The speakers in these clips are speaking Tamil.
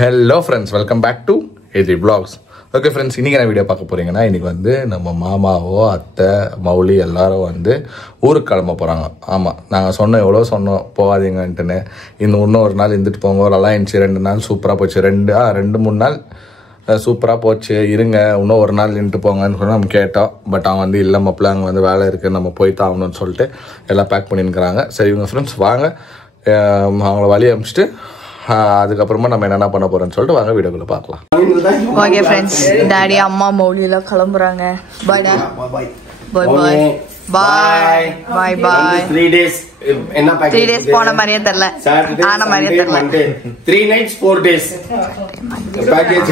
Hello friends, welcome back to AJ Vlogs. Okay friends, இன்னைக்கு என்ன வீடியோ பார்க்க போறீங்கன்னா இன்னைக்கு வந்து நம்ம மாமாவோ அத்தை மௌலி எல்லாரும் வந்து ஊருக்கு கிளம்ப போறாங்க. ஆமா, நாங்க சொன்னோம் போகாதீங்கன்ட்டுன்னு. இன்னும் ஒரு நாள் இருந்துட்டு போங்க. நல்லா இருந்துச்சு, 2 நாள் சூப்பரா போச்சு. 2-3 நாள் சூப்பராக போச்சு. இருங்க இன்னும் ஒரு நாள் நின்றுட்டு போங்கன்னு சொல்லி நம்ம கேட்டோம். பட் அவங்க வந்து இல்லை மாப்பிள்ள அங்கே வந்து வேலை இருக்குது, நம்ம போய் தான் ஆகணும்னு சொல்லிட்டு எல்லாம் பேக் பண்ணியிருக்கிறாங்க. சரி இவங்க ஃப்ரெண்ட்ஸ் வாங்க அவங்கள வழி அனுப்பிச்சிட்டு அதுக்கப்புறமா நம்ம என்னென்ன பண்ண போறோம்னு சொல்லிட்டு வாங்க வீடியோக்குள்ள பார்க்கலாம். ஓகே ஃப்ரெண்ட்ஸ், டாடி அம்மா மௌலி எல்லாம் கிளம்புறாங்க. பாய் டா. பாய் பாய் பாய் பாய் பாய். 3 days என்ன பேக்கேஜ்? 3 days போன மாதிரியே தெரியல, ஆன மாதிரியே தெரியல. 3 nights 4 days பேக்கேஜ்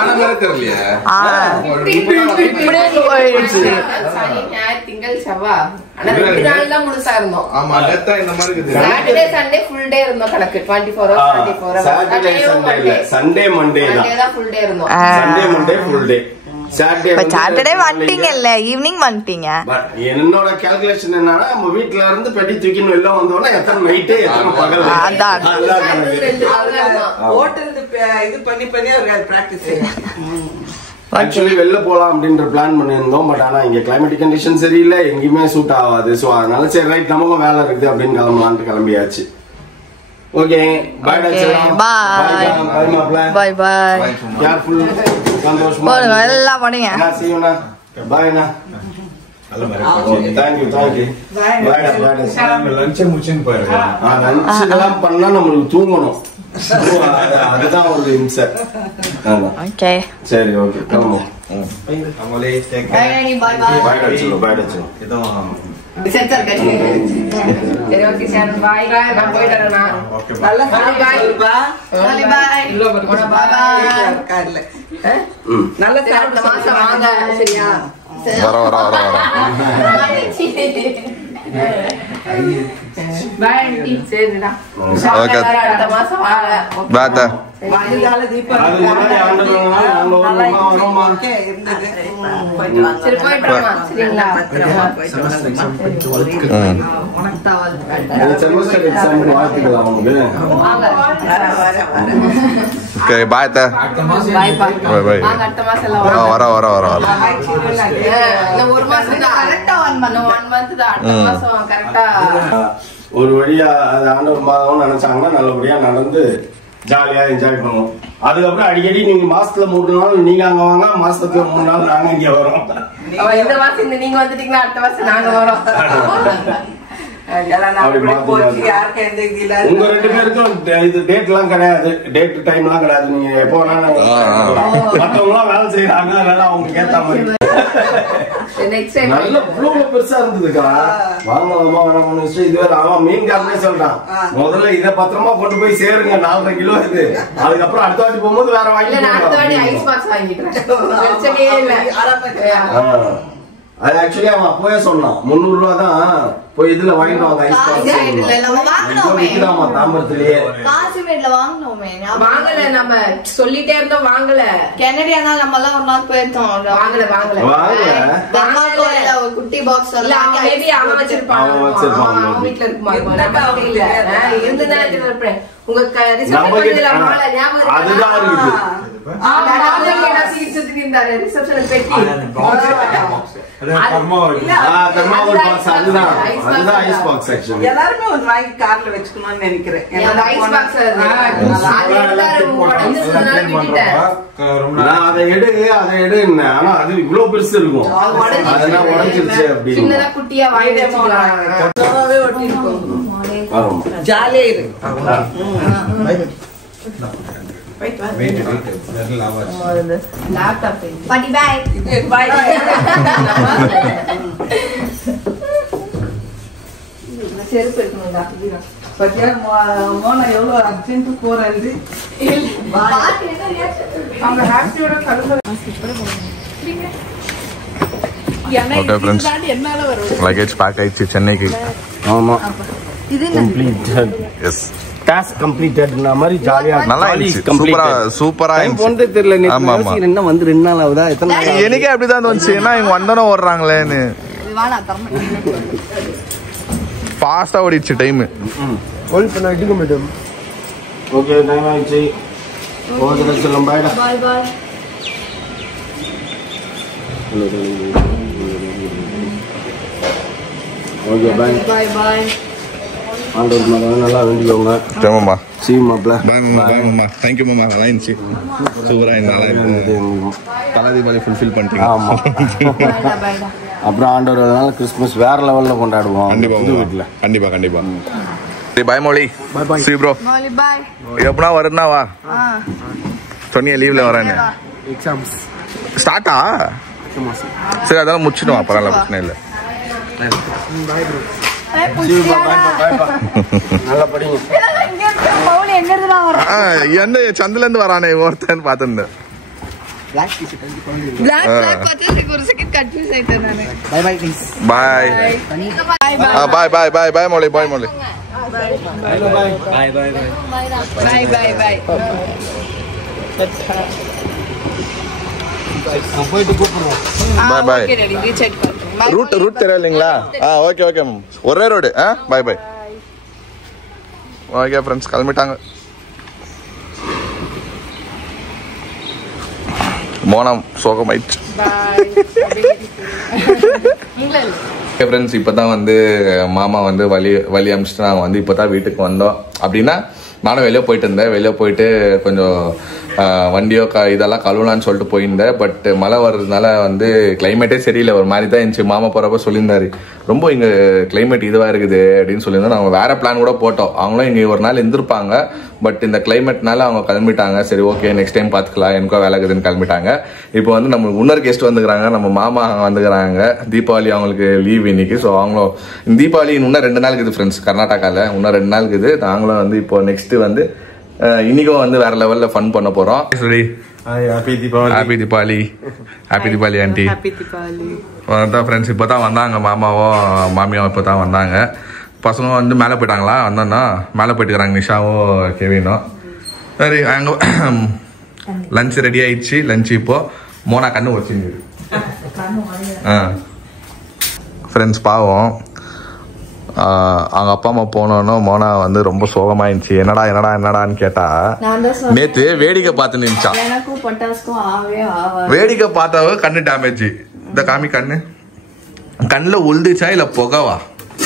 ஆன மாதிரி தெரியலையா? இப்படியே போயிடுச்சு. சனி ஞாயிறு திங்கள் செவ்வாய் ஆனா 2 நாள் தான் முழுசா இருந்தோம். ஆமா, நேத்தா இந்த மாதிரி இருக்குது. சாட்டர்டே சண்டே ஃபுல் டே இருந்தோம். கணக்கு 24 hours 24 hours. சாட்டர்டே சண்டே இல்ல, சண்டே மண்டே தான் ஃபுல் டே இருந்தோம். Sunday Monday full day. Saturday வந்துட்டீங்கல்ல, ஈவினிங் வந்துட்டீங்க. பட் என்னோட கால்குலேஷன் என்னன்னா, நம்ம வீட்ல இருந்து பெட்டி தூக்கின்னு வெளில வந்தோம்னா எத்தனை நைட் எத்தனை பகல். அதான் ஓட்டறது இது பண்ணி அவருக்கு பிராக்டிஸ். ஆக்சுவலி வெளில போலாம் அப்படின்ற பிளான் பண்ணியிருந்தோம். பட் ஆனா இங்க கிளைமேட்டிக் கண்டிஷன் சரியில்லை, எங்கேயுமே சூட் ஆகாது. சோ அதனால சரி ரைட் நமக்கும் வேலை இருக்குது அப்படின்னு கிளம்பலான்ட்டு கிளம்பியாச்சு. ஓகே பை டா. பாய் பாய் பாய். கேர்ஃபுல். சந்தோஷமா எல்லாம் போடுங்க. see you na. Bye na. Thank you. Bye da. Lunch முடிச்சுன்னு போயிருங்க. லஞ்ச் எல்லாம் பண்ணா நம்மளுக்கு தூங்கணும். அதுதான் ஒரு இம்சை. ஓகே சரி ஓகே கிளம்புவோம். நம்மளே டேக் பாய் பாய். பை டா. இதுவும் சரி ஓகே சார் பாய். நான் போயிட்டு வரேனா? ஓகே நல்ல பாய் பாய் பாய் பாய். பாய் பாய். கார்ல நல்ல அடுத்த மாசம் வாங்க சரியா? வர பாய் ஆண்டி. சரிடா. ஓகே. அடுத்த மாசம் வாங்க. பாத்தா மழைக்கால தீபம் அது முன்னாடி ஆண்டுறவங்க நாங்க ஒரு வரோமா இருந்தது. சரி போயிட்டு வாங்க சரிங்களா? உனக்கு தவல். செமஸ்டர் எக்ஸாம் வாழ்த்துக்கலாம் உங்களுக்கு. ஓகே பாய் தா. பாய் பாய். பாய் வாங்க அடுத்த மாசம் எல்லாம் வர இந்த ஒரு மாசம் தான் கரெக்டா 1 month தான். அடுத்த மாசம் கரெக்டா ஒரு வழியா அது ஆண்டவர் மாதம் நினைச்சாங்கன்னா நல்லபடியா நடந்து ஜாலியா என்ஜாய் பண்ணுவோம். அதுக்கப்புறம் அடிக்கடி நீங்க மாசத்துல 3 நாள் நீங்க அங்க வாங்க, மாசத்துல 3 நாள் நாங்க இங்க வரோம். இந்த மாசம் நீங்க வந்துட்டீங்கன்னா அடுத்த மாசம் நாங்க வரோம். யாருக்கு எந்த இது இல்ல. உங்க 2 பேருக்கும் இது டேட் எல்லாம் கிடையாது, டேட் டைம் எல்லாம் கிடையாது. நீங்க எப்போ வேணாலும் மத்தவங்க எல்லாம் வேலை செய்யறாங்க, அதனால அவங்களுக்கு ஏத்த மாதிரி. நெக்ஸ்ட் டைம் நல்ல ப்ளூல பெருசா இருந்ததுக்கா. வாங்கலாமா வேணாம்னு இது வேற. அவன் மீன் காரனே சொல்றான், முதல்ல இதை பத்திரமா கொண்டு போய் சேருங்க, 4.5 கிலோ இது. அதுக்கப்புறம் அடுத்த வாட்டி போகும்போது வேற வாங்கி அடுத்த வாட்டி ஐஸ் பாக்ஸ் வாங்கிக்கிறேன். பிரச்சனையே இல்ல. அது ஆக்சுவலி அவன் அப்பவே சொன்னான் 300 ரூபா தான் போய் இதுல வாங்கிட்டு வாங்க ஐஸ் பாக்ஸ் தாம்பரத்திலேயே. காசிமேட்ல வாங்கணுமே. வாங்கல, நம்ம சொல்லிட்டே இருந்தோம் வாங்கல. கனடியானா நம்ம எல்லாம் ஒரு நாள் போயிருந்தோம். வாங்கல ஒரு குட்டி பாக்ஸ் அவன் வச்சிருப்பான். அவன் வீட்டுல இருக்குமா இருந்துதான் இருப்பேன். உங்க அதுதான் இருக்குது. எல்லாருமே ஒரு வாங்கி கார்ல வச்சுக்கணும்னு நினைக்கிறேன். அதை எடு. ஆனா அது இவ்வளவு பெருசு இருக்கும், அதெல்லாம் உடைஞ்சிருச்சு அப்படின்னு குட்டியா வாங்கி ஜாலியா இருக்கு. செருப்பு இருக்குங்களா? பத்தியா மோனா எவ்வளவு அர்ஜென்ட் போறது. அவங்க ஹாப்பியோட கலந்து ஓகே ஃப்ரெண்ட்ஸ், லக்கேஜ் பேக் ஆயிடுச்சு சென்னைக்கு. ஆமா இது கம்ப்ளீட்டட். எஸ், டாஸ்க் கம்ப்ளீட்டட்ன மாதிரி ஜாலியா நல்லா இருந்துச்சு. சூப்பரா இருந்துச்சு. தெரியல என்ன வந்து 2 நாள் ஆகுதா? எத்தனை நாள்? எனக்கே அப்படிதான் தோணுச்சு. ஏன்னா இவங்க வந்தோன்னு ஓடுறாங்களேன்னு. ஃபாஸ்டா ஓடிடுச்சு டைம். ஓகே டைம் ஆயிடுச்சு. ஓகே சொல்லும் பாய்டா. Bye bye. Okay bye. Bye bye. ஆண்டவர் மேல நல்லா வேண்டிக்கோங்க. மாமா சீ மாப்ள. பாய் மாமா. பாய் மாமா. தேங்க் யூ மாமா. நல்லா இருந்துச்சு. சூப்பரா இருந்துச்சு. தல தீபாவளி ஃபுல்ஃபில் பண்ணிட்டீங்க. ஆமா. அப்புறம் ஆண்டவர் அதனால கிறிஸ்மஸ் வேற லெவல்ல கொண்டாடுவோம். கண்டிப்பா வீட்டுல. கண்டிப்பா கண்டிப்பா. பாய் மௌலி. பாய் பாய். சீ ப்ரோ. மௌலி பாய். எப்பனா வரேன்னா வா. சொன்னியா லீவ்ல வரேன்னு. எக்ஸாம்ஸ் ஸ்டார்ட்டா? சரி அதெல்லாம் முடிச்சிடுவோம். பரவாயில்ல பிரச்சனை இல்லை. Bye bro. நல்லா படிங்க. மௌலி எங்க இருந்து வர? என்ன சந்தில இருந்து வரானே ஒருத்தன் பார்த்துருந்தேன். Black பார்த்தா ஒரு செகண்ட் கன்ஃபியூஸ் ஆயிட்டேன் நானு. Bye bye please. Bye. Bye bye bye bye Mouli. Bye Mouli. Bye bye. Bye bye. Bye bye bye. நான் போயிட்டு கூப்பிடுறோம். Bye bye. Okay ready reach ஆயிட்டோம். ரூட் தெரியலீங்களா? Okay okay ma'am. ஒரே road. Bye bye. Okay friends கிளம்பிட்டாங்க. மோனம் சோகமாயிடுச்சு. ஓகே ஃப்ரெண்ட்ஸ் இப்போ தான் வந்து மாமா வந்து வழி அமிச்சிட்டு நாங்கள் வந்து இப்போ தான் வீட்டுக்கு வந்தோம். அப்படின்னா நானும் வெளியே போயிட்டு இருந்தேன். வெளியே போயிட்டு கொஞ்சம் வண்டியோ இதெல்லாம் கழுவலான்னு சொல்லிட்டு போயிருந்தேன். பட் மழை வர்றதுனால வந்து கிளைமேட்டே சரியில்லை. ஒரு மாதிரி தான் இருந்துச்சு. மாமா போகிறப்ப சொல்லியிருந்தாரு ரொம்ப இங்கே கிளைமேட் இதுவாக இருக்குது அப்படின்னு சொல்லியிருந்தோம். நாங்கள் வேறு பிளான் கூட போட்டோம். அவங்களும் இங்கே ஒரு நாள் இருந்திருப்பாங்க. பட் இந்த கிளைமேட்னால அவங்க கிளம்பிட்டாங்க. சரி ஓகே நெக்ஸ்ட் டைம் பார்த்துக்கலாம் எனக்கோ வேலை இருக்குதுன்னு கிளம்பிட்டாங்க. இப்போ வந்து நம்மளுக்கு இன்னொரு கெஸ்ட் வந்துக்கிறாங்க. நம்ம மாமா வந்துக்கிறாங்க. தீபாவளி அவங்களுக்கு லீவ் இன்னைக்கு. ஸோ அவங்களும் தீபாவளி இன்னும் 2 நாள் இருக்குது ஃப்ரெண்ட்ஸ். கர்நாடகாவில் இன்னும் 2 நாள் இருக்குது. நாங்களும் வந்து இப்போ நெக்ஸ்ட் வந்து இன்னைக்கும் வந்து வேற லெவல்ல ஃபன் பண்ண போறோம். Happy Deepavali. Happy Deepavali aunty. Happy Deepavali. அதான் ஃப்ரெண்ட்ஸ் இப்போ தான் வந்தாங்க. மாமாவும் மாமியாவும் இப்போ தான் வந்தாங்க. பசங்க வந்து மேலே போயிட்டாங்களா? வந்தோன்னா மேலே போயிட்டுக்கிறாங்க நிஷாவும் கெவினும். சரி அங்கே லஞ்ச் ரெடி ஆயிடுச்சு. லஞ்ச் இப்போ மோனா கண்ணு வச்சுங்க. ஃப்ரெண்ட்ஸ் பாவம் அவங்க அப்பா அம்மா போனோன்னு மோனா வந்து ரொம்ப சோகமாயிருந்துச்சு. என்னடான்னு கேட்டா நேத்து வேடிக்கை பார்த்து நின்னுச்சா. வேடிக்கை பார்த்தாவ கண்ணு டேமேஜ். இந்த காமி கண்ணுல உழுதுச்சா இல்ல புகவா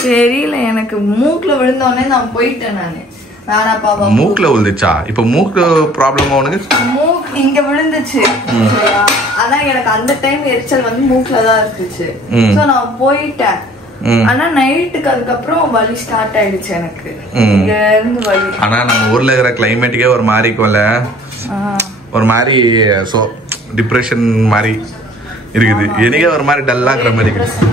தெரியல. எனக்கு மூக்குல விழுந்தோடனே நான் போயிட்டேன் நானு. மூக்குல விழுந்துச்சா? இப்ப மூக்கு ப்ராப்ளம் உனக்கு? மூக்கு இங்க விழுந்துச்சு. அதான் எனக்கு அந்த டைம் எரிச்சல் வந்து மூக்குல தான் இருந்துச்சு. சோ நான் போயிட்டேன். ஆனா நைட்டுக்கு அதுக்கப்புறம் வலி ஸ்டார்ட் ஆயிடுச்சு எனக்கு. இங்க இருந்து வலி. ஆனா நம்ம ஊர்ல இருக்கிற கிளைமேட்டுக்கே ஒரு மாதிரி இருக்கும்ல. ஒரு மாதிரி டிப்ரெஷன் மாதிரி இருக்குது. எனக்கே ஒரு மாதிரி டல்லா இருக்கிற மாதிரி இருக்குது.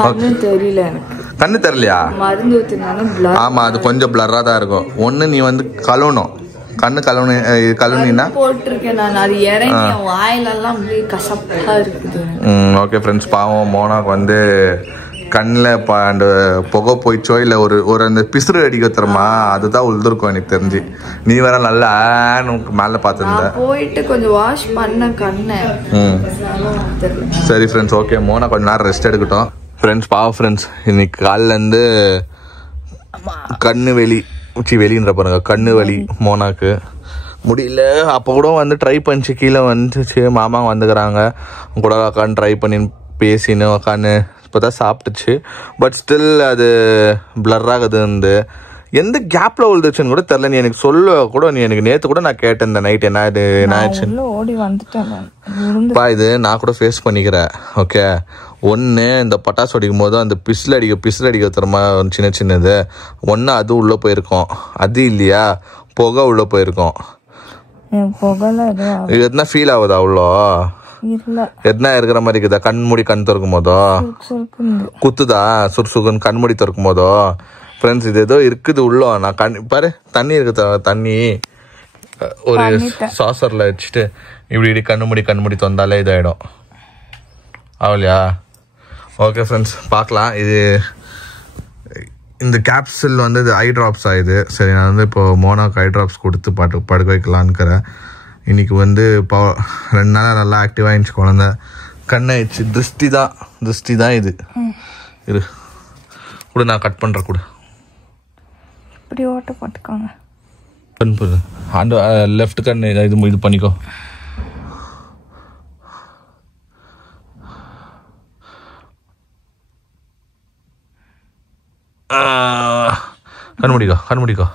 கண்ணு தெரியல எனக்கு. கண்ணு தெரியலையா? மருந்து ஊத்தினாலும் பிளர். ஆமா அது கொஞ்சம் பிளரா தான் இருக்கும். ஒண்ணு நீ வந்து கழுவணும். கண்ணு கழுவுனா போட்டிருக்கேன் நான். அது இறங்கி வாயிலெல்லாம் அப்படியே கசப்பா இருக்குது. ஓகே ஃப்ரெண்ட்ஸ் பாவம் மோனாக்கு வந்து கண்ணில் அந்த புகை போயிச்சோ இல்லை ஒரு அந்த பிசுறு அடிக்க தரமா அதுதான் உழுதுருக்கும் எனக்கு தெரிஞ்சு. நீ வேற நல்லா மேலே பார்த்துருந்த. போயிட்டு கொஞ்சம் வாஷ் பண்ண கண்ணை. சரி ஃப்ரெண்ட்ஸ் ஓகே மோனா கொஞ்ச நேரம் ரெஸ்ட் எடுக்கட்டும். ஃப்ரெண்ட்ஸ் பாவம் ஃப்ரெண்ட்ஸ் இன்னைக்கு காலிலேருந்து கண்ணு வெளின்ற பாருங்க. கண்ணு வலி மோனாக்கு முடியல. அப்போ கூட வந்து ட்ரை பண்ணிச்சு. கீழே வந்துச்சு. மாமா வந்துக்கிறாங்க கூட உட்காந்து ட்ரை பண்ணி பேசின்னு உட்காந்து இப்போ தான் சாப்பிட்டுச்சு. பட் ஸ்டில் அது பிளர் ஆகுது. எந்த கேப்ல விழுந்துச்சுன்னு கூட தெரியல. நீ எனக்கு சொல்ல கூட நீ எனக்கு நேற்று கூட நான் கேட்டேன் இந்த நைட் என்ன இது என்ன ஆச்சு ஓடி வந்துட்டேன். இது நான் கூட ஃபேஸ் பண்ணிக்கிறேன். ஓகே ஒன்று இந்த பட்டாசு அடிக்கும் போது அந்த பிசில் அடிக்க தரமா சின்னது ஒன்று அது உள்ளே போயிருக்கோம். அது இல்லையா புகை உள்ளே போயிருக்கோம். எதுனா ஃபீல் ஆகுதா அவ்வளோ? எதுனா இருக்கிற மாதிரி இருக்குதா? கண்மூடி கண் திறக்கும் போதோ குத்துதா? சுறுசுகுன்னு கண்மூடி திறக்கும் போதோ? ஃப்ரெண்ட்ஸ் இது ஏதோ இருக்குது உள்ளோ. நான் பாரு தண்ணி இருக்கு. தண்ணி ஒரு சாசர்ல வச்சுட்டு இப்படி கண்மூடி தந்தாலே இதாயிடும். அவளையா? ஓகே ஃப்ரெண்ட்ஸ் பார்க்கலாம். இது இந்த கேப்சூல் வந்து இது ஐ ட்ராப்ஸ் ஆகுது. சரி நான் வந்து இப்போ மோனாக்கு ஐ ட்ராப்ஸ் கொடுத்து படுக்க வைக்கலான்னுக்கிறேன். இன்னைக்கு வந்து 2 நாளாக நல்லா ஆக்டிவாக இருந்துச்சு குழந்த. கண்ணாயிடுச்சு. திருஷ்டி தான் இது. இரு கூட நான் கட் பண்ணுறேன் கூட. இப்படி ஓட்ட போட்டுக்கோங்க. அந்த லெஃப்ட் கண்ணு இது பண்ணிக்கோ. கண் முடிக்கோ.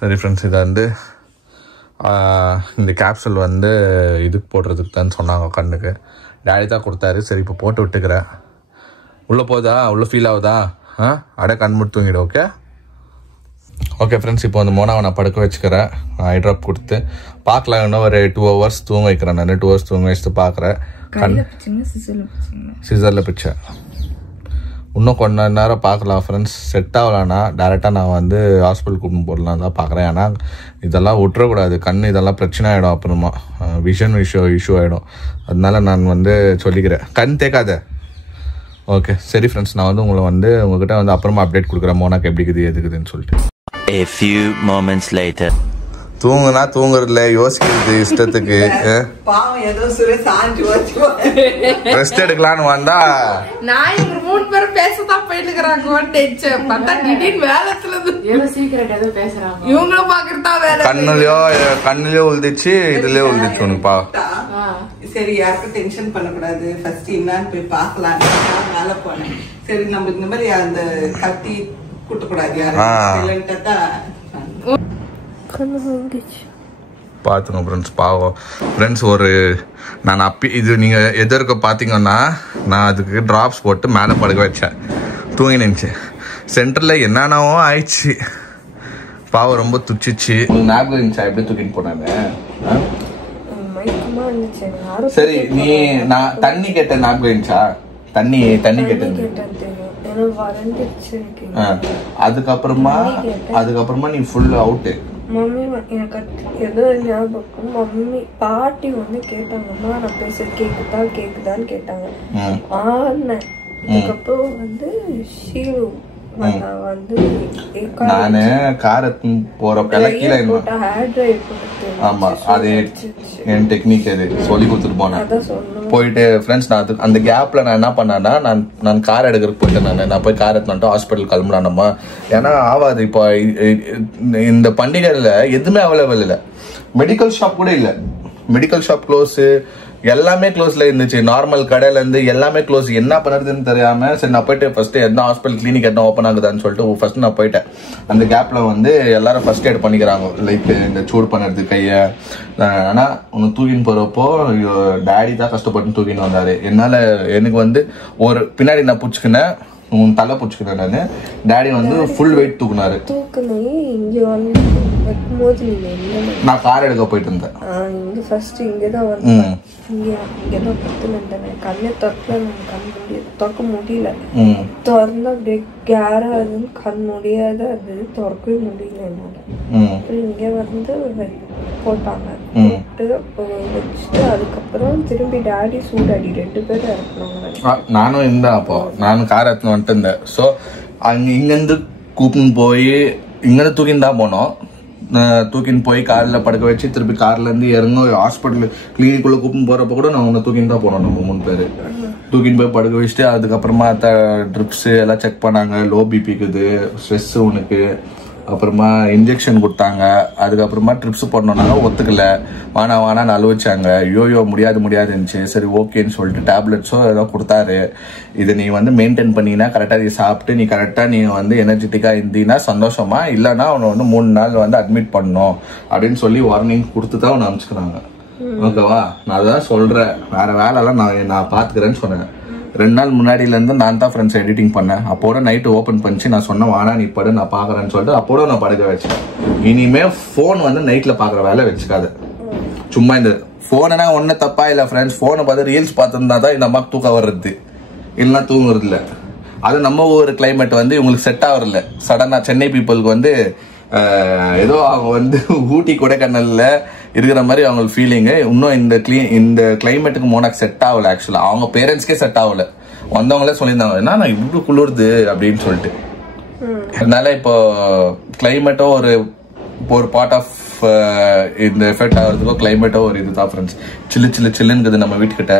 சரி ஃப்ரெண்ட்ஸ், இதை வந்து இந்த கேப்சூல் வந்து இதுக்கு போடுறதுக்கு தான் சொன்னாங்க கண்ணுக்கு. டேடி தான் கொடுத்தாரு. சரி இப்போ போட்டு விட்டுக்கிறேன். உள்ளே போதா? உள்ளே ஃபீல் ஆகுதா? அட கண் மூடி தூங்கிடு. ஓகே ஓகே ஃப்ரெண்ட்ஸ், இப்போ வந்து மோனாவை நான் படுக்க வச்சுக்கிறேன். ஐ ட்ராப் கொடுத்து பார்க்கலாம். இன்னும் ஒரு 2 hours தூங்க வைக்கிறேன். நான் 2 hours தூங்க வச்சுட்டு பார்க்குறேன். சிசரில் பிச்சை இன்னும் கொஞ்ச நேரம் பார்க்கலாம் ஃப்ரெண்ட்ஸ். செட் ஆகலான்னா டேரெக்டாக நான் வந்து ஹாஸ்பிட்டல் கூப்பிட்டு போடலாம் தான் பார்க்குறேன். ஏன்னா இதெல்லாம் விட்டுறக்கூடாது. கண் இதெல்லாம் பிரச்சனை ஆகிடும். அப்புறமா விஷன் இஷ்யூ ஆகிடும். அதனால நான் வந்து சொல்லிக்கிறேன், கண் தேக்காத. ஓகே சரி ஃப்ரெண்ட்ஸ், நான் வந்து உங்ககிட்ட வந்து அப்புறமா அப்டேட் கொடுக்குறேன் மோனாக்கு எப்படி இருக்குது எதுக்குதுன்னு சொல்லிட்டு. A few moments later. தூங்குனா தூங்குறதுல யோசிக்கிறது இஷ்டத்துக்கு. பாவம் ஏதோ சுரேஷ் ஆஞ்சு வச்சு ரெஸ்ட் எடுக்கலான்னு வந்தா நான் இவங்க 3 பேரும் பேசதான் போயிட்டு இருக்கிறாங்க. பார்த்தா திடீர்னு வேலை சீக்கிரம் ஏதோ பேசுறாங்க. இவங்களும் பாக்குறதா வேலை. கண்ணுலயோ உழுதிச்சு, இதுலயே உழுதிச்சு உனக்குப்பா. சரி, யாருக்கும் டென்ஷன் பண்ணக்கூடாது. ஃபர்ஸ்ட் என்னன்னு போய் பார்க்கலாம். மேல போனேன். சரி, நம்ம இந்த மாதிரி அந்த கத்தி கூட்டக்கூடாது. பார்த்துங்க ஃப்ரெண்ட்ஸ், பாவம் ஃப்ரெண்ட்ஸ். நான் இது நீங்கள் எதற்கு பார்த்தீங்கன்னா, நான் அதுக்கு ட்ராப்ஸ் போட்டு மேலே படுக்க வச்சேன். தூங்கி நினச்சேன். சென்டரில் என்னென்னவோ ஆயிடுச்சு. பாவம் ரொம்ப துச்சிச்சு. ஞாபகம் இருந்துச்சா எப்படி தூக்கிட்டு போனாங்க? சரி, நீ நான் தண்ணி கேட்டேன். ஞாபகம் இருந்துச்சா? தண்ணி கேட்டேன். அதுக்கப்புறமா நீ ஃபுல் அவுட்டு. மம்மி எனக்கு ஏதோ ஞாபகம். மம்மி பாட்டி வந்து கேட்டாங்கம்மா, நான் பேசுறது கேக்குதான்னு கேட்டாங்க. அதுக்கப்புறம் வந்து ஷீலு வந்து நானு காரத்து போறப்ப ஆமா, அது என் டெக்னிக். அது சொல்லி கொடுத்துட்டு போனேன். போயிட்டு ஃப்ரெண்ட்ஸ், நான் அந்த கேப்ல நான் என்ன பண்ணேன்னா, நான் கார் எடுக்கிறதுக்கு போயிட்டேன். நான் போய் கார் எடுத்துட்டு ஹாஸ்பிட்டல் கிளம்புறானம்மா. ஏன்னா ஆவாது. இப்போ இந்த பண்டிகைல எதுவுமே அவைலபிள் இல்லை. மெடிக்கல் ஷாப் கூட இல்லை. மெடிக்கல் ஷாப் க்ளோஸு, எல்லாமே க்ளோஸ்ல இருந்துச்சு. நார்மல் கடையில இருந்து எல்லாமே க்ளோஸ். என்ன பண்ணுறதுன்னு தெரியாம சரி நான் போயிட்டு ஃபர்ஸ்ட் எந்த ஹாஸ்பிட்டல் கிளினிக் என்ன ஓப்பன் ஆகுதான்னு சொல்லிட்டு ஃபர்ஸ்ட் நான் போயிட்டேன். அந்த கேப்ல வந்து எல்லாரும் ஃபர்ஸ்ட் எய்ட் பண்ணிக்கிறாங்க. லைக் இந்த சூடு பண்ணுறது கையை. ஆனா உன்னை தூக்கின்னு போறப்போ டேடி தான் கஷ்டப்பட்டு தூக்கின்னு வந்தாரு. எனக்கு வந்து ஒரு பின்னாடி நான் பிடிச்சிக்கினேன், உன் தலை பிடிச்சிக்கினேன். நான் டேடி வந்து ஃபுல் வெயிட் தூக்குனாரு. நான் கார் எடுக்க போயிட்டு இருந்தேன். கண்ணை திறக்க முடியல. திறந்து அப்படியே கேராதுன்னு கண் முடியாத அது திறக்கவே முடியல என்னால. இங்க வந்து போட்டாங்க. வச்சுட்டு அதுக்கப்புறம் திரும்பி டாடி சூடாடி 2 பேரும் இறக்குனாங்க. நானும் இருந்தேன். அப்போ நானும் கார் எடுத்துன்னு வந்துட்டு இருந்தேன். ஸோ இங்கேருந்து கூப்பின்னு போய் இங்கேருந்து தூக்கின்னு தான் போனோம். தூக்கின்னு போய் காரில் படுக்க வச்சு திருப்பி கார்லேருந்து இறங்க ஹாஸ்பிட்டல் கிளினிக்குள்ளே கூப்பின்னு போகிறப்ப கூட நான் உன்னை தூக்கின்னு தான் போனோம். நம்ம 3 பேர் தூக்கின்னு போய் படுக்க வச்சுட்டு அதுக்கப்புறமா ட்ரிப்ஸு எல்லாம் செக் பண்ணாங்க. லோ பிபிக்குது, ஸ்ட்ரெஸ்ஸு உனக்கு. அப்புறமா இன்ஜெக்ஷன் கொடுத்தாங்க. அதுக்கப்புறமா ட்ரிப்ஸ் போடணுன்னாங்க. ஒத்துக்கல, வானா அழுவச்சாங்க. ஐயோ முடியாது இருந்துச்சு. சரி ஓகேன்னு சொல்லிட்டு டேப்லெட்ஸோ ஏதோ கொடுத்தாரு. இதை நீ வந்து மெயின்டைன் பண்ணினா கரெக்டாக நீ சாப்பிட்டு நீ கரெக்டாக நீ வந்து எனர்ஜெட்டிக்காக இருந்தீங்கன்னா சந்தோஷமா, இல்லைன்னா அவனை வந்து 3 நாள் வந்து அட்மிட் பண்ணணும் அப்படின்னு சொல்லி வார்னிங் கொடுத்து தான் அவனை அனுப்பிச்சுக்கிறாங்க. ஓகேவா? நான் அதான் சொல்கிறேன், வேற வேலைலாம் நான் பார்த்துக்கிறேன்னு சொன்னேன். 2 நாள் முன்னாடியிலேருந்து நான் தான் ஃப்ரெண்ட்ஸ் எடிட்டிங் பண்ணேன். அப்போட நைட்டு ஓப்பன் பண்ணிச்சு. நான் சொன்னேன் வானா நீ படு, நான் பார்க்குறேன்னு சொல்லிட்டு அப்போட நான் படுக்க வச்சேன். இனிமே ஃபோன் வந்து நைட்டில் பார்க்குற வேலை வச்சுக்காது. சும்மா இந்த ஃபோனுனா ஒன்றும் தப்பா இல்லை ஃப்ரெண்ட்ஸ். ஃபோனை பார்த்து ரீல்ஸ் பார்த்துருந்தா தான் இந்த அம்மாவுக்கு தூக்கம் வர்றது, இல்லைன்னா தூங்குறது இல்லை. அது நம்ம ஒரு கிளைமேட் வந்து இவங்களுக்கு செட் ஆகிறதில்ல. சடனாக சென்னை பீப்புளுக்கு வந்து ஏதோ அவங்க வந்து ஊட்டி கொடைக்கானல்ல இருக்கிற மாதிரி அவங்களுக்கு ஃபீலிங்கு. இன்னும் இந்த கிளைமேட்டுக்கு மோனாக்கு செட் ஆகலை. ஆக்சுவலாக அவங்க பேரண்ட்ஸ்க்கே செட் ஆகலை. வந்தவங்களே சொல்லியிருந்தாங்க என்ன நான் இவ்வளோ குளிருது அப்படின்னு சொல்லிட்டு. அதனால இப்போ கிளைமேட்டோ ஒரு பார்ட் ஆஃப் இந்த எஃபெக்ட் ஆகிறதுக்கோ கிளைமேட்டோ ஒரு இதுதான் ஃப்ரெண்ட்ஸ். சில்லுங்குது நம்ம வீட்டுக்கிட்ட.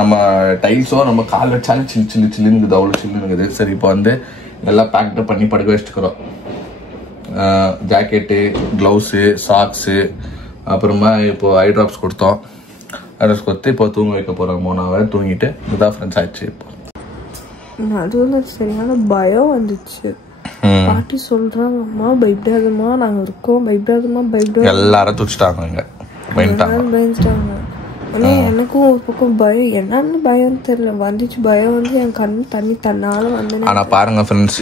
நம்ம டைல்ஸோ நம்ம கால் வச்சாலும் சில்லுங்குது, அவ்வளோ சில்லுங்குது. சரி இப்போ வந்து எல்லாம் பேக்டு பண்ணி படுக்க வச்சுக்கிறோம். ஜாக்கெட்டு, க்ளவுஸு, சாக்ஸு, அப்புறமா இப்போது ஐ ட்ராப்ஸ் கொடுத்தோம். ஐ ட்ராப்ஸ் கொடுத்து இப்போ தூங்க வைக்க போகிறோம். மோனாவை தூங்கிட்டு இதுதான் ஃப்ரெண்ட்ஸ் ஆயிடுச்சு. இப்போ நடுவில் சரியான பயம் வந்துச்சு. பாட்டி சொல்றாங்க, அம்மா பயப்படாதம்மா, நாங்க இருக்கோம், பயப்படாதம்மா, பயப்படாத. எல்லாரும் தூச்சிட்டாங்க, இங்க பயந்துட்டாங்க. ஆனால் எனக்கும் ஒரு பக்கம் பயம், என்னன்னு பயம் தெரியல, வந்துச்சு பயம் வந்து என் கண்ணு தண்ணி தன்னால வந்து. ஆனால் பாருங்க ஃப்ரெண்ட்ஸ்,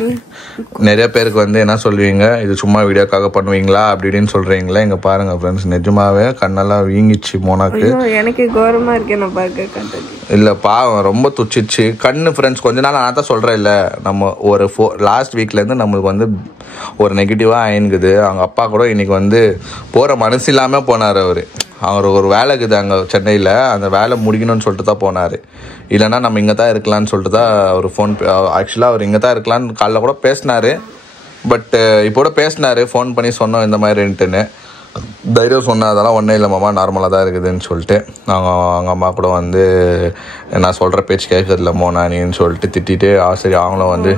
நிறைய பேருக்கு வந்து என்ன சொல்லுவீங்க, இது சும்மா வீடியோக்காக பண்ணுவீங்களா அப்படி இப்படின்னு சொல்றீங்களா. இங்க பாருங்க ஃப்ரெண்ட்ஸ், நிஜமாவே கண்ணெல்லாம் வீங்கிச்சு மோனாக்கு. எனக்கு கௌரவமா இருக்கேன் நான் பார்க்க கண்டது. இல்லை பாவம் ரொம்ப துச்சிச்சு கண்ணு ஃப்ரெண்ட்ஸ். கொஞ்ச நாள் நான் தான் சொல்கிறேன் இல்லை, நம்ம ஒரு லாஸ்ட் வீக்லேருந்து நம்மளுக்கு வந்து ஒரு நெகட்டிவாக ஆயினுக்குது. அவங்க அப்பா கூட இன்னைக்கு வந்து போகிற மனசு இல்லாமல் போனார். அவர் ஒரு வேலை இருக்குது அங்கே சென்னையில், அந்த வேலை முடிக்கணும்னு சொல்லிட்டு தான் போனார். இல்லைனா நம்ம இங்கே தான் இருக்கலான்னு சொல்லிட்டு தான் அவர் ஃபோன். ஆக்சுவலாக அவர் இங்கே தான் இருக்கலான்னு காலைல கூட பேசினார். பட் இப்போ கூட பேசினார், ஃபோன் பண்ணி சொன்னோம் இந்த மாதிரின்ட்டுன்னு. தைரியம் சொன்னால் அதெல்லாம் ஒன்றும் இல்லை மாமா, நார்மலாக தான் இருக்குதுன்னு சொல்லிட்டு. அவங்க அம்மா கூட வந்து நான் சொல்கிற பேச்சு கேட்கறதில்ல மோனானின்னு சொல்லிட்டு திட்டிட்டு சரி அவங்களும் வந்து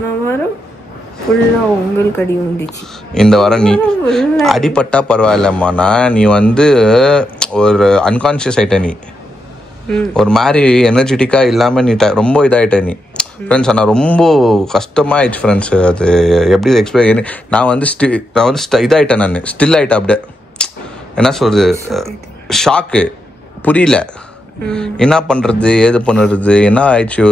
உங்களுக்கு அடி வந்துச்சு. இந்த வாரம் நீ அடிப்பட்டா பரவாயில்லம்மாண்ணா, நீ வந்து ஒரு அன்கான்ஷியஸ் ஆயிட்ட, நீ ஒரு மாதிரி எனர்ஜெட்டிக்காக இல்லாமல் நீ ரொம்ப இதாகிட்ட நீ ஃப்ரெண்ட்ஸ். ஆனால் ரொம்ப கஷ்டமாயிடுச்சு ஃப்ரெண்ட்ஸ். அது எப்படி எக்ஸ்பிளைன், நான் வந்து இதாகிட்டேன், நான் ஸ்டில் ஆகிட்டேன். அப்படியே என்ன சொல்கிறது, ஷாக்கு, புரியல என்ன பண்ணுறது ஏது பண்ணுறது, என்ன ஆயிடுச்சு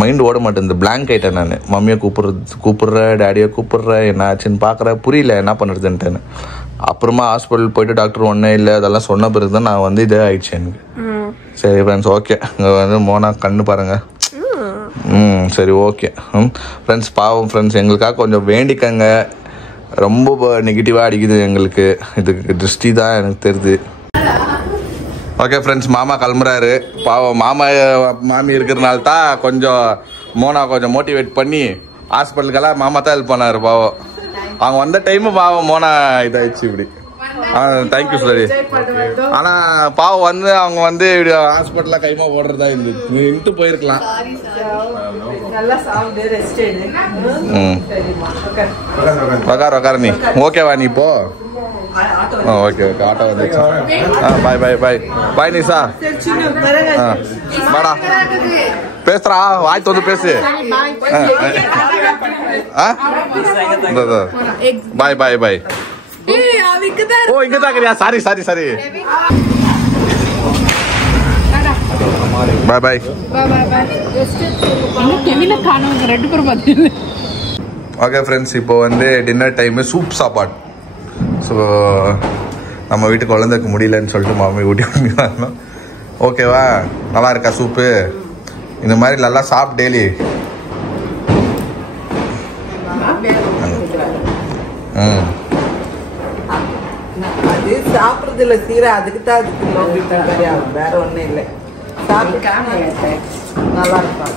மைண்ட் ஓட மாட்டேன். பிளாங்க் ஆகிட்டேன் நான். மம்மியை கூப்பிட்றேன், டேடியை கூப்பிட்றேன், என்ன ஆச்சுன்னு பார்க்குறேன், புரியல என்ன பண்ணுறதுன்ட்டுன்னு. அப்புறமா ஹாஸ்பிட்டல் போயிட்டு டாக்டர் ஒன்றும் இல்லை அதெல்லாம் சொன்ன பிறகு தான் நான் வந்து இதே ஆயிடுச்சு எனக்கு. சரி ஃப்ரெண்ட்ஸ், ஓகே. இங்கே வந்து மோனா கண்ணு பாருங்கள். சரி ஓகே ஃப்ரெண்ட்ஸ். பாவம் ஃப்ரெண்ட்ஸ், எங்களுக்காக கொஞ்சம் வேண்டிக்கங்க. ரொம்ப நெகட்டிவாக அடிக்குது எங்களுக்கு, இதுக்கு திருஷ்டி தான் எனக்கு தெரியுது. ஓகே ஃப்ரெண்ட்ஸ், மாமா கிளம்புறாரு. பாவம் மாமி இருக்கிறதுனால தான் கொஞ்சம் மோனா கொஞ்சம் மோட்டிவேட் பண்ணி ஹாஸ்பிட்டலுக்கெல்லாம் மாமா தான் ஹெல்ப் பண்ணாரு. பாவம் அவங்க வந்த டைமு பாவம் மோனா இதாகிடுச்சு இப்படி. தேங்க்யூ சரி. ஆனால் பாவம் வந்து அவங்க வந்து ஹாஸ்பிட்டலில் கைமா ஓடுறதா இருந்துட்டு போயிருக்கலாம். உக்கார நீ ஓகேவா நீ இப்போ? ஓகே ஓகே, ஆட்டோ வந்துச்சு. பாய் பாய் பாய் பாய் நிஷா. வாடா பேசுறா, வாய்த்து வந்து பேசு. பாய் பாய் பாய். ஓ இங்க தான் இருக்கறியா? Sorry sorry sorry. Bye bye. Okay friends, இப்போ வந்து டின்னர் டைமு, சூப் சாப்பாடு. ஸோ நம்ம வீட்டு குழந்தைக்கு முடியலன்னு சொல்லிட்டு மாமி ஊட்டி வரணும். ஓகேவா? நல்லா இருக்கா சூப்பு? இந்த மாதிரி நல்லா சாப்பிட்டு டெய்லி. அது சாப்பிட்றதுல சீரா, அதுக்கு தான் அதுக்கு வேற ஒன்றும் இல்லை. நல்லா இருக்கும்.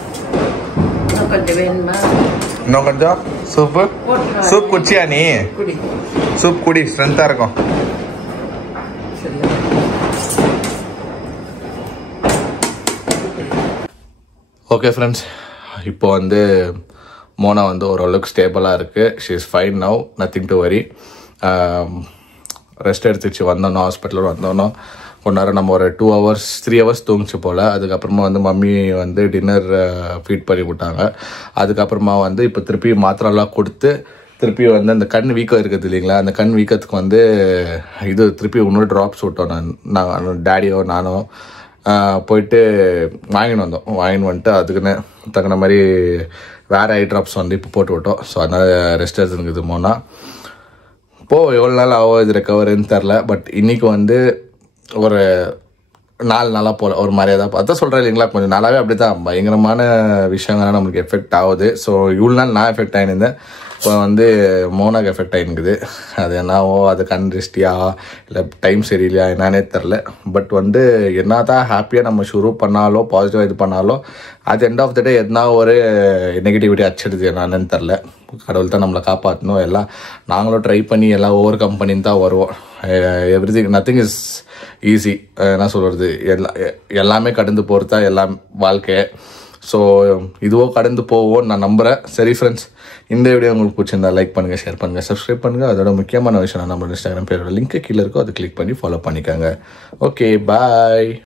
கொஞ்சம் வேணுமா? இன்னும் கொஞ்சம் சூப்பு. சூப் குடிச்சியா நீ? சூப் குடி, ஸ்ட்ரென்த்தா இருக்கும். ஓகே ஃப்ரெண்ட்ஸ், இப்போ வந்து மோனா வந்து ஓரளவுக்கு ஸ்டேபிளாக இருக்குது. She is fine now, nothing to worry. Rest எடுத்துச்சு. வந்தோன்னோ ஹாஸ்பிட்டலில் வந்தோன்னோ கொஞ்ச நேரம் நம்ம ஒரு 2 hours 3 hours தூங்கிச்சு போல். அதுக்கப்புறமா வந்து மம்மி வந்து டின்னர் ஃபீட் பண்ணி விட்டாங்க. அதுக்கப்புறமா வந்து இப்போ திருப்பி மாத்திரைலாம் கொடுத்து திருப்பி வந்து அந்த கண் வீக்கம் இருக்குது இல்லைங்களா, அந்த கண் வீக்கத்துக்கு வந்து இது திருப்பி இன்னொரு ட்ராப்ஸ் விட்டோம். நான் டேடியோ நானும் போயிட்டு வாங்கின்னு வந்தோம். வாங்கின்னு வந்துட்டு அதுக்குன்னு தகுந்த மாதிரி வேறு ஐ ட்ராப்ஸ் வந்து இப்போ போட்டு விட்டோம். ஸோ அதனால் ரெஸ்ட் எடுத்துருக்குது மோனா. இப்போது எவ்வளோ நாள் ஆகும் இது ரெக்கவரின்னு தெரில. பட் இன்றைக்கி வந்து ஒரு 4 நாளாக போல் ஒரு மாதிரியாக தான் அதான் சொல்கிறேன் இல்லைங்களா. கொஞ்சம் நாளாகவே அப்படி தான் பயங்கரமான விஷயங்கள்லாம் நம்மளுக்கு எஃபெக்ட் ஆகுது. ஸோ இவ்வளோ நாள் நான் எஃபெக்ட் ஆகிருந்தேன், இப்போ வந்து மோனாக்கு எஃபெக்ட் ஆகிருக்குது. அது என்னவோ அது கண் திருஷ்டியா இல்லை டைம் சரியில்லையா என்னன்னே தெரில. பட் வந்து என்ன தான் ஹாப்பியாக நம்ம ஷுரூ பண்ணாலோ பாசிட்டிவாக இது பண்ணாலோ அது எண்ட் ஆஃப் த டே எதனா ஒரு நெகட்டிவிட்டி அடிச்சிடுது என்னன்னு தெரில. கடவுள் தான் நம்மளை காப்பாற்றணும். எல்லாம் நாங்களும் ட்ரை பண்ணி எல்லாம் ஓவர் கம் பண்ணி தான் வருவோம். Everything nothing is easy. என்ன சொல்கிறது, எல்லாமே கடந்து போகிறது தான் எல்லாம் வாழ்க்கை. ஸோ இதுவோ கடந்து போவோம் நான் நம்புகிறேன். சரி ஃப்ரெண்ட்ஸ், இந்த வீடியோ உங்களுக்கு பிடிச்சிருந்தா லைக் பண்ணுங்கள், ஷேர் பண்ணுங்கள், சப்ஸ்கிரைப் பண்ணுங்கள். அதோட முக்கியமான விஷயம் நம்ம இன்ஸ்டாகிராம் பேரோட லிங்க் கீழே இருக்கோ, அதை கிளிக் பண்ணி ஃபாலோ பண்ணிக்கோங்க. ஓகே, பாய்.